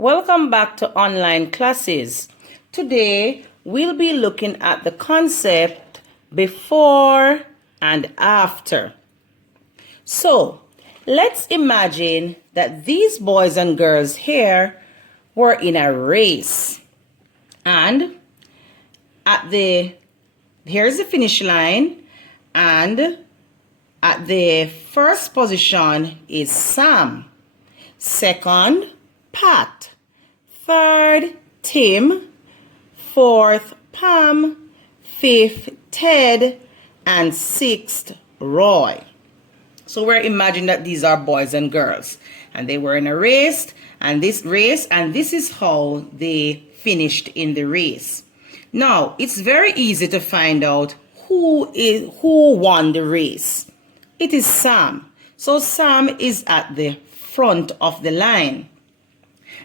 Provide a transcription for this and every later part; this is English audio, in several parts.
Welcome back to online classes. Today we'll be looking at the concept before and after. So let's imagine that these boys and girls here were in a race, and here's the finish line, and at the first position is Sam, second Pat, third Tim, fourth Pam, fifth Ted, and sixth Roy. So we're imagining that these are boys and girls, and they were in a race, and this is how they finished in the race. Now it's very easy to find out who won the race. It is Sam. So Sam is at the front of the line.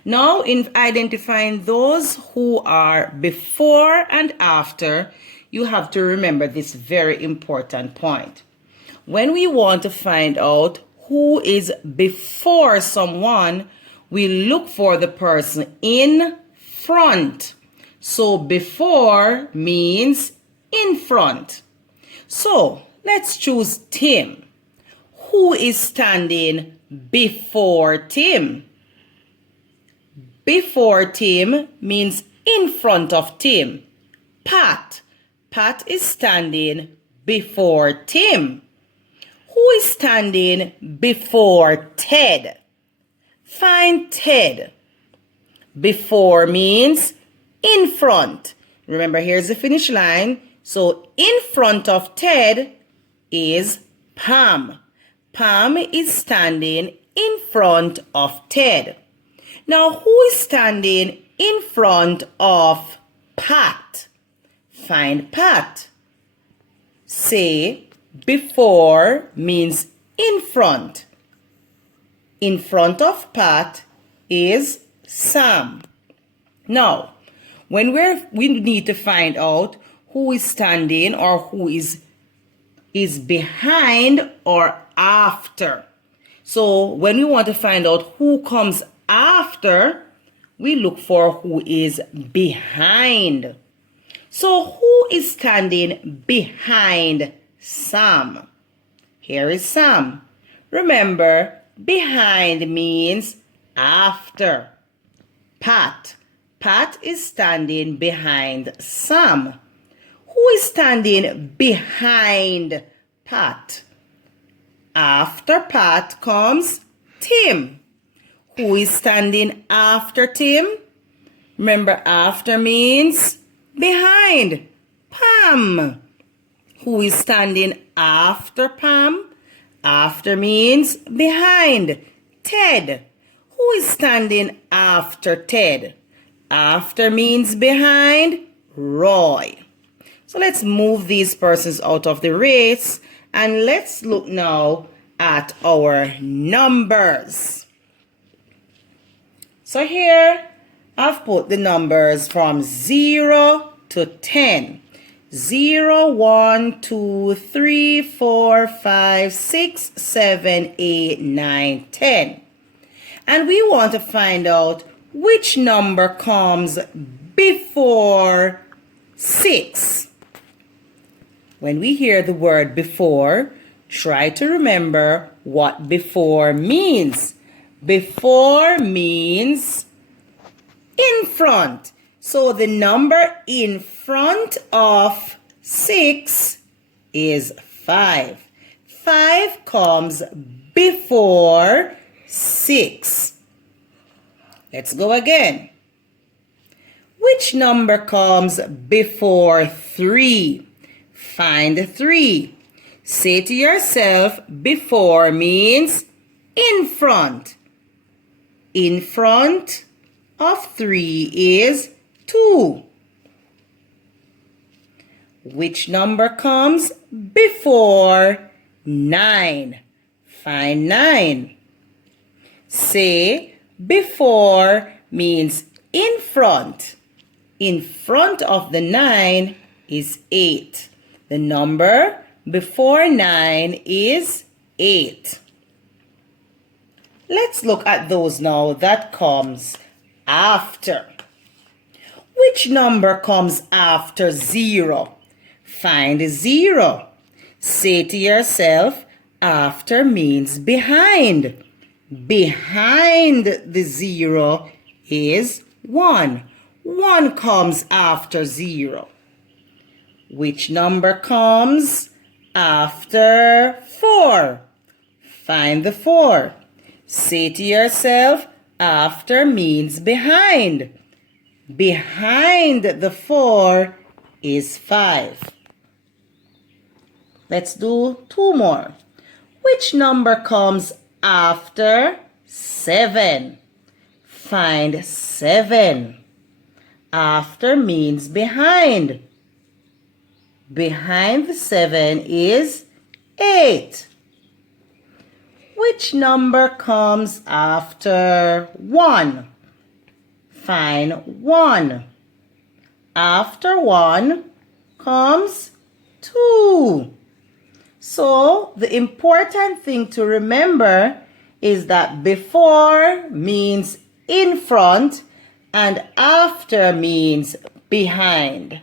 Now, in identifying those who are before and after, you have to remember this very important point. When we want to find out who is before someone, we look for the person in front. So before means in front. So let's choose Tim. Who is standing before Tim? Before Tim means in front of Tim. Pat. Pat is standing before Tim. Who is standing before Ted? Find Ted. Before means in front. Remember, here's the finish line. So in front of Ted is Pam. Pam is standing in front of Ted. Now, who is standing in front of Pat? Find Pat. Say before means in front. In front of Pat is Sam. Now, when we need to find out who is standing or who is behind or after. So when we want to find out who comes after, we look for who is behind. So who is standing behind Sam? Here is Sam. Remember, behind means after. Pat. Pat is standing behind Sam. Who is standing behind Pat? After Pat comes Tim. Who is standing after Tim? Remember, after means behind. Pam. Who is standing after Pam? After means behind. Ted. Who is standing after Ted? After means behind. Roy. So let's move these persons out of the race, and let's look now at our numbers. So here I've put the numbers from 0 to 10. 0, 1, 2, 3, 4, 5, 6, 7, 8, 9, 10. And we want to find out which number comes before 6. When we hear the word before, try to remember what before means. Before means in front. So the number in front of 6 is 5. 5 comes before 6. Let's go again. Which number comes before 3? Find 3. Say to yourself, before means in front. In front of 3 is 2. Which number comes before 9? Find 9. Say before means in front. In front of the 9 is 8. The number before 9 is 8. Let's look at those now that comes after. Which number comes after 0? Find 0. Say to yourself, after means behind. Behind the 0 is 1. 1 comes after 0. Which number comes after 4? Find the 4. Say to yourself, after means behind. Behind the 4 is 5. Let's do 2 more. Which number comes after 7? Find 7. After means behind. Behind the 7 is 8. Which number comes after 1? Find 1. After 1 comes 2. So the important thing to remember is that before means in front and after means behind.